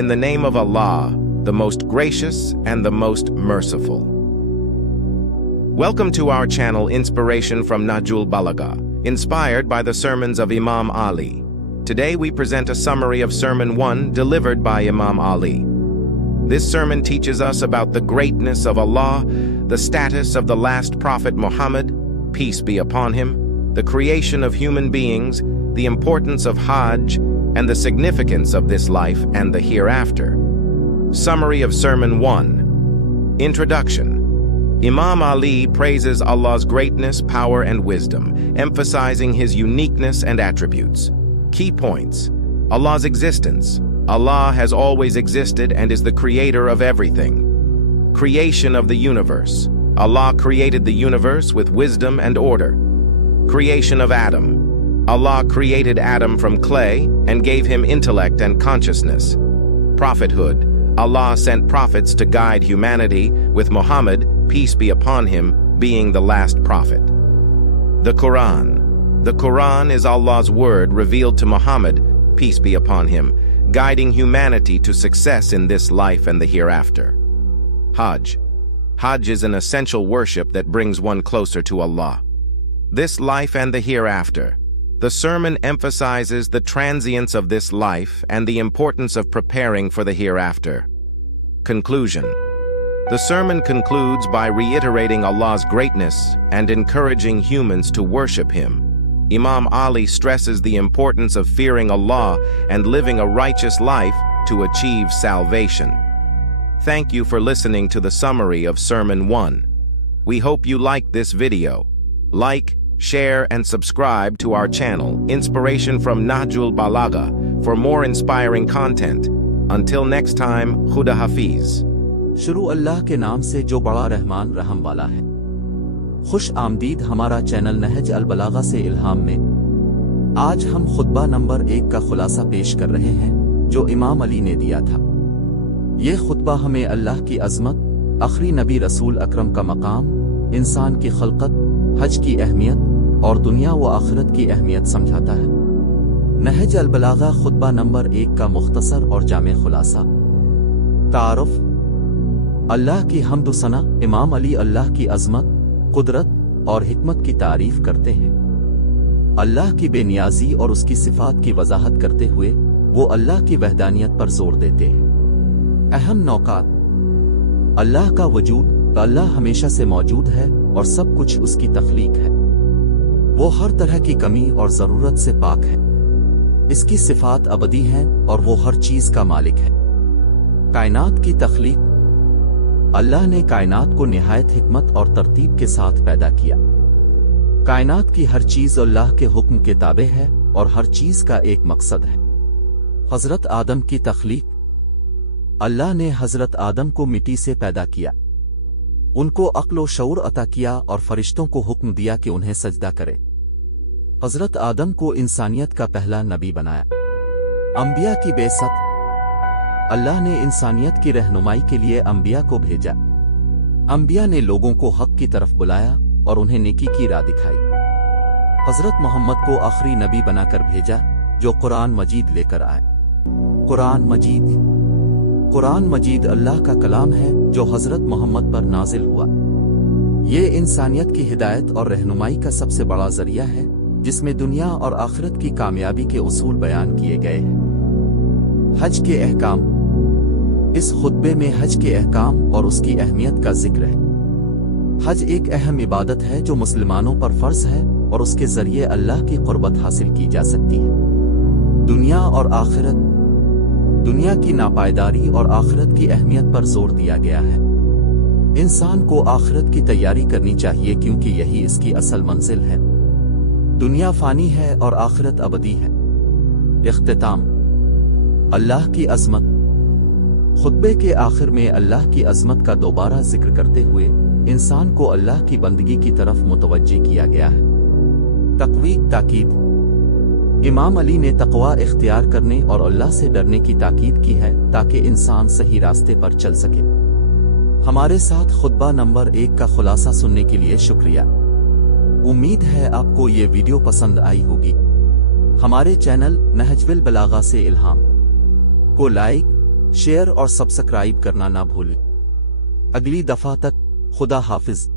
In the name of Allah, the most gracious and the most merciful. Welcome to our channel Inspiration from Nahjul Balagha, inspired by the sermons of Imam Ali. Today we present a summary of Sermon 1 delivered by Imam Ali. This sermon teaches us about the greatness of Allah, the status of the last Prophet Muhammad, peace be upon him, the creation of human beings, the importance of Hajj, and the significance of this life and the hereafter. Summary of Sermon 1. Introduction. Imam Ali praises Allah's greatness, power, and wisdom, emphasizing his uniqueness and attributes. Key points. Allah's existence. Allah has always existed and is the creator of everything. Creation of the universe. Allah created the universe with wisdom and order. Creation of Adam. Allah created Adam from clay and gave him intellect and consciousness. Prophethood. Allah sent prophets to guide humanity, with Muhammad, peace be upon him, being the last prophet. The Quran. The Quran is Allah's word revealed to Muhammad, peace be upon him, guiding humanity to success in this life and the hereafter. Hajj. Hajj is an essential worship that brings one closer to Allah. This life and the hereafter. The sermon emphasizes the transience of this life and the importance of preparing for the hereafter. Conclusion. The sermon concludes by reiterating Allah's greatness and encouraging humans to worship Him. Imam Ali stresses the importance of fearing Allah and living a righteous life to achieve salvation. Thank you for listening to the summary of Sermon 1. We hope you liked this video. Like, share, and subscribe to our channel, Inspiration from Nahjul Balagha, for more inspiring content. Until next time, Khuda Hafiz. शुरू अल्लाह के नाम से जो बड़ा रहमान रहम वाला है। खुश आमदीद हमारा चैनल नहज अल बलागा से इल्हाम में। आज हम खुतबा नंबर 1 का खुलासा पेश कर रहे हैं जो इमाम अली ने दिया था। ये खुतबा हमें अल्लाह की अज़मत, आखिरी नबी रसूल अकरम का मकाम, इंसान की खलकत, हज की अहमियत और दुनिया व आखिरत की अहमियत समझाता है। नहज अल बलागा खुतबा नंबर 1 का मुख्तसर और जामे खुलासा। तारुफ। अल्लाह की हम्द सना। इमाम अली अल्लाह की अज़मत, कुदरत और हिकमत की तारीफ करते हैं। अल्लाह की बेनियाजी और उसकी सिफात की वजाहत करते हुए वो अल्लाह की वहदानियत पर जोर देते हैं। अहम नौकात। अल्लाह का वजूद। अल्लाह हमेशा से मौजूद है और सब कुछ उसकी तख्लीक है। वो हर तरह की कमी और ज़रूरत से पाक है। इसकी सिफात अबदी हैं और वो हर चीज़ का मालिक है। कायनात की तख्लीक। अल्लाह ने कायनात को निहायत हिकमत और तरतीब के साथ पैदा किया। कायनात की हर चीज़ अल्लाह के हुक्म के ताबे है और हर चीज़ का एक मकसद है। हज़रत आदम की तख्लीक। अल्लाह ने हज़रत आदम को मिट्टी से पैदा किया, उनको अक्ल व शऊर अता किया और फरिश्तों को हुक्म दिया कि उन्हें सजदा करे। हज़रत आदम को इंसानियत का पहला नबी बनाया। अंबिया की बेसत। अल्लाह ने इंसानियत की रहनुमाई के लिए अंबिया को भेजा। अंबिया ने लोगों को हक की तरफ बुलाया और उन्हें नेकी की राह दिखाई। हज़रत मोहम्मद को आखिरी नबी बनाकर भेजा जो कुरान मजीद लेकर आए। कुरान मजीद। कुरान मजीद अल्लाह का कलाम है जो हज़रत मोहम्मद पर नाजिल हुआ। ये इंसानियत की हिदायत और रहनुमाई का सबसे बड़ा जरिया है जिसमें दुनिया और आखिरत की कामयाबी के उसूल बयान किए गए हैं। हज के अहकाम। इस खुतबे में हज के अहकाम और उसकी अहमियत का जिक्र है। हज एक अहम इबादत है जो मुसलमानों पर फर्ज है और उसके जरिए अल्लाह की कुर्बत हासिल की जा सकती है। दुनिया और आखिरत। दुनिया की नापायदारी और आखिरत की अहमियत पर जोर दिया गया है। इंसान को आखिरत की तैयारी करनी चाहिए क्योंकि यही इसकी असल मंजिल है। दुनिया फानी है और आखिरत अबदी है। इख्तिताम। अल्लाह की अज़मत। खुतबे के आखिर में अल्लाह की अज़मत का दोबारा जिक्र करते हुए इंसान को अल्लाह की बंदगी की तरफ मुतवज्जे किया गया है। तक़वीद। ताकीद। इमाम अली ने तक़वा इख्तियार करने और अल्लाह से डरने की ताकीद की है ताकि इंसान सही रास्ते पर चल सके। हमारे साथ खुतबा नंबर 1 का खुलासा सुनने के लिए शुक्रिया। उम्मीद है आपको ये वीडियो पसंद आई होगी। हमारे चैनल नहजुल बलागा से इल्हाम को लाइक, شیئر اور سبسکرائب کرنا نہ بھولیں۔ اگلی دفعہ تک خدا حافظ۔